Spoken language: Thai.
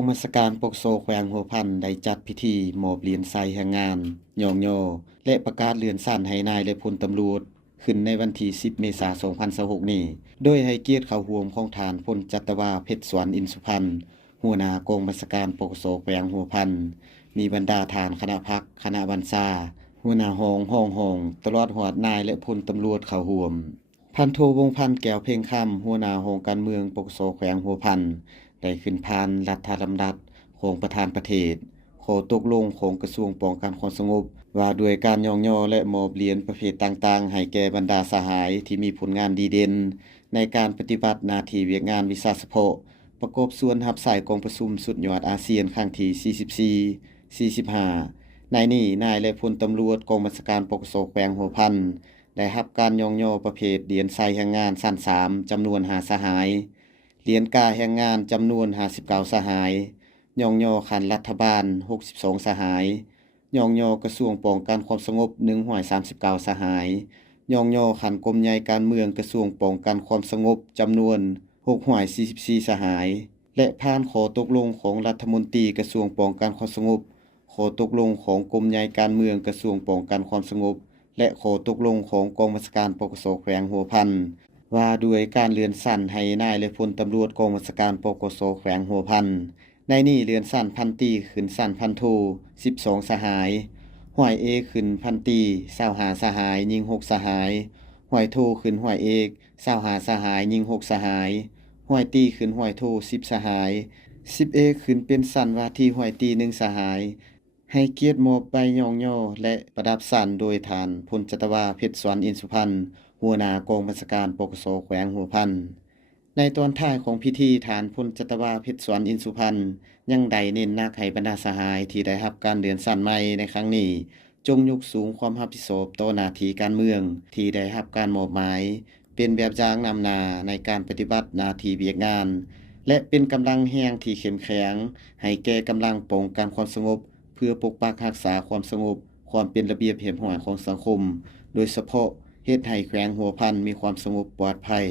องบัญชาการปกโซแขวงหัวพันได้จัดพิธีมอบเหรียญใส่แห่งงานยองยอและประกาศเลื่อนสั้นให้นายและพลตำรวจขึ้นในวันที่10 เมษายน 2026นี้โดยให้เกียรติเข้าร่วมของฐานพลจัตวาเพชรสวนอินสุพรรณหัวหน้ากองบัญชาการปกโซแขวงหัวพันมีบรรดาฐานคณะพักคณะบัญชาหัวหน้าห้องตลอดหอดนายและพลตำรวจเข้าร่วมพันโทวงศ์พันธ์แก้วเพ่งคำหัวหน้าห้องการเมืองปกโซแขวงหัวพันได้ขึ้นพานรัฐลำดับของประธานประเทศขอตกลงของกระทรวงป้องกันความสงบว่าด้วยการย่องย่อและมอบเหรียญประเภทต่างๆให้แก่บรรดาสหายที่มีผลงานดีเด่นในการปฏิบัติหน้าที่เวียกงานวิชาเฉพาะประกอบส่วนรับใช้กองประชุมสุดยอดอาเซียนครั้งที่44 45ในนี้นายและพลตำรวจกองบัญชาการปกโซแขวงหัวพันได้รับการย่องย่อประเภทเหรียญใส่แห่งงานสั้น3จำนวน5สหายเหรียญกาแห่งงานจำนวน59สหายย่องย่อขันรัฐบาล62สหายย่องย่อกระทรวงป้องกันความสงบ139สหายย่องย่อขันกรมใหญ่การเมืองกระทรวงป้องกันความสงบจำนวน644สหายและผ่านขอตกลงของรัฐมนตรีกระทรวงป้องกันความสงบขอตกลงของกรมใหญ่การเมืองกระทรวงป้องกันความสงบและขอตกลงของกองบัญชาการปกโซแขวงหัวพันว่าด้วยการเลื่อนสั้นให้นายและพลตำรวจกองบัญชาการปกโซแขวงหัวพันในนี้เลื่อนสั้นพันตีขึ้นสั้นพันโท12สหายห้วยเอกขึ้นพันตี25สหายยิง6สหายห้วยโทขึ้นห้วยเอก25สหายยิง6สหายห้วยตีขึ้นห้วยโท10สหาย10เอกขึ้นเป็นสั้นว่าที่ห้วยตี1สหายให้เกียรติมอบใบย่องย่อและประดับสั้นโดยฐานพลจัตวาเพชรสวนอินสุพรรณหัวหน้ากองบัญชาการปกโซแขวงหัวพันในตอนท้ายของพิธีฐานพลจัตวาเพชรสวนอินสุพรรณยังได้เน้นหนักให้บรรดาสหายที่ได้รับการเลื่อนสั้นใหม่ในครั้งนี้จงยกสูงความรับผิดชอบต่อหน้าที่การเมืองที่ได้รับการมอบหมายเป็นแบบอย่างนำหน้าในการปฏิบัติหน้าที่เวียกงานและเป็นกำลังแห่งที่เข้มแข็งให้แก่กำลังป้องกันความสงบเพื่อปกปักรักษาความสงบความเป็นระเบียบเรียบร้อยของสังคมโดยเฉพาะเฮ็ดให้แขวงหัวพันมีความสงบปลอดภัย